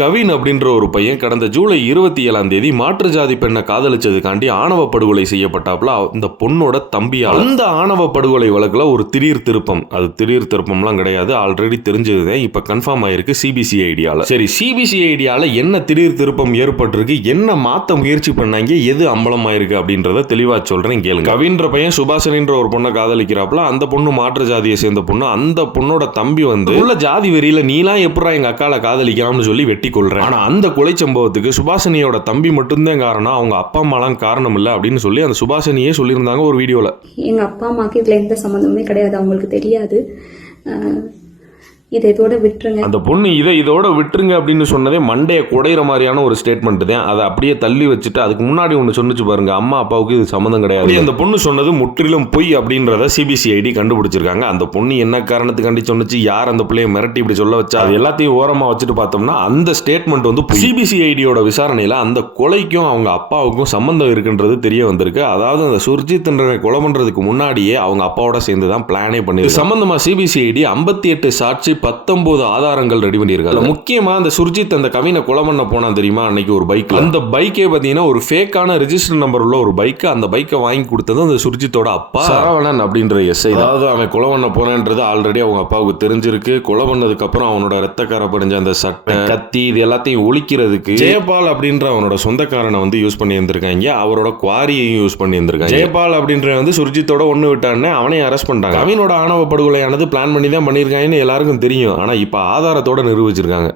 கவின் அப்படின்ற ஒரு பையன் கடந்த ஜூலை 27ஆம் தேதி மாற்று ஜாதி பெண்ணை காதலிச்சதுக்காண்டி ஆணவ படுகொலை செய்யப்பட்டாப்புல அந்த பொண்ணோட தம்பியால். அந்த ஆணவ படுகொலை வழக்குல ஒரு திடீர் திருப்பம். அது திடீர் திருப்பம்லாம் கிடையாது, ஆல்ரெடி தெரிஞ்சதுதான். இப்ப கன்ஃபார்ம் ஆயிருக்கு சிபிசிஐடியால. சரி, சிபிசிஐடியால என்ன திடீர் திருப்பம் ஏற்பட்டிருக்கு, என்ன மாத்த முயற்சி பண்ணாங்க, எது அம்பலம் ஆயிருக்கு அப்படின்றத தெளிவா சொல்றேன் கேளுங்க. கவின்ற பையன் சுபாஷனின்ற ஒரு பொண்ணை காதலிக்கிறாப்புல. அந்த பொண்ணு மாற்று ஜாதியை சேர்ந்த பொண்ணு. அந்த பொண்ணோட தம்பி உள்ள ஜாதி வெறியில நீலாம் எப்படா எங்க அக்கால காதலிக்கலாம்னு சொல்லி வெட்டி கொள்றேன். ஆனா அந்த கொலை சம்பவத்துக்கு சுபாஷினியோட தம்பி மட்டும்தான் காரணம், அவங்க அப்பா அம்மாலாம் காரணம் இல்ல அப்படின்னு சொல்லி அந்த சுபாஷினியே சொல்லியிருந்தாங்க ஒரு வீடியோல. எங்க அப்பா அம்மாக்கு இதுல எந்த சம்பந்தமே கிடையாது, அவங்களுக்கு தெரியாது, இதை இதோட விட்டுருங்க. அந்த பொண்ணு இதோட விட்டுருங்க அப்படின்னு சொன்னதே மண்டைய குடையிற மாதிரியான ஒரு ஸ்டேட்மெண்ட் தான். அதை அப்படியே தள்ளி வச்சுட்டு அதுக்கு முன்னாடி ஒன்று சொன்னிச்சு பாருங்க, அம்மா அப்பாவுக்கு இது சம்மந்தம் கிடையாது. அந்த பொண்ணு சொன்னது முற்றிலும் பொய் அப்படின்றத சிபிசிஐடி கண்டுபிடிச்சிருக்காங்க. அந்த பொண்ணு என்ன காரணத்துக்காண்டி சொன்னிச்சு, யார் அந்த பிள்ளைய மிரட்டி இப்படி சொல்ல வச்சா, அது எல்லாத்தையும் ஓரமா வச்சுட்டு பார்த்தோம்னா அந்த ஸ்டேட்மெண்ட் வந்து சிபிசிஐடியோட விசாரணையில அந்த கொலைக்கும் அவங்க அப்பாவுக்கும் சம்பந்தம் இருக்குன்றது தெரிய வந்திருக்கு. அதாவது அந்த சுர்ஜித் கொலை பண்றதுக்கு முன்னாடியே அவங்க அப்பாவோட சேர்ந்து தான் பிளானே பண்ணி சம்பந்தமா சிபிசிஐடி 58 சாட்சி 19 ஆதாரங்கள் ரெடி பண்ணியிருக்காங்க. முக்கியமா அந்த சுர்ஜித் அந்த கவினை கொலை பண்ண போனா தெரியுமா அன்னைக்கு ஒரு பைக்ல. அந்த பைக்கே பாத்தீங்கன்னா ஒரு ஃபேக்கான ரெஜிஸ்டர் நம்பர் உள்ள ஒரு பைக். அந்த பைக்கை வாங்கி கொடுத்தது அந்த சுர்ஜித்தோட அப்பா சரவணன் அப்படின்ற எஸ்ஐ. அதாவது அவன் கொலை பண்ண போனன்றது ஆல்ரெடி அவங்க அப்பாவுக்கு தெரிஞ்சிருக்கு. கொலை பண்ணதுக்கு அப்புறம் அவனோட ரத்தக்கார படிஞ்ச அந்த சட்டை, கத்தி, இது எல்லாத்தையும் ஒழிக்கிறதுக்கு ஜெயபால் அப்படின்ற அவனோட சொந்தக்காரனை வந்து யூஸ் பண்ணி இருந்திருக்காங்க. அவரோட குவாரியையும் யூஸ் பண்ணி இருந்திருக்காங்க. ஜெயபால் அப்படின்ற வந்து சுர்ஜித்தோட ஒண்ணு விட்டான்னு அவனையும் அரெஸ்ட் பண்ணிட்டாங்க. அவனோட ஆணவ படுகொலையானது பிளான் பண்ணி தான் பண்ணியிருக்காங்கன்னு எல்லாருக்கும் தெரியும். ஆனா இப்ப ஆதாரத்தோட நிரூபிச்சிருக்காங்க.